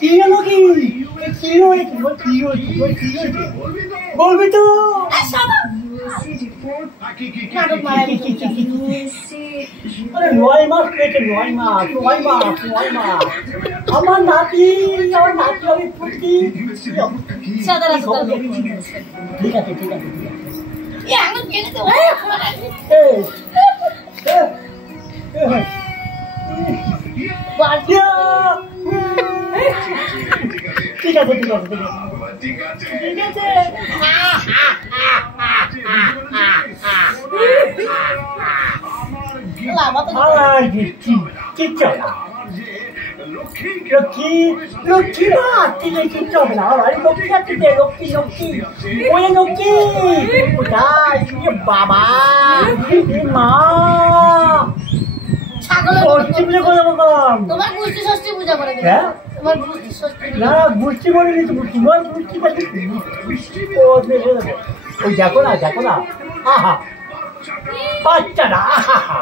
কি হলো কি কি হয়েছে কি হয়েছে বলবি তো আরে 9 মাস পেয়েছে 9 মাস আমার নাতি আমি ফুটকি ঠিক আছে ঠিক আছে লক্ষ্মী না লক্ষ্মী বাবা মা তোমার গোষ্ঠী ষষ্ঠী পূজা করে না গোষ্ঠী বলিনি তো ওই দেখো না আহা বাচ্চারা আহা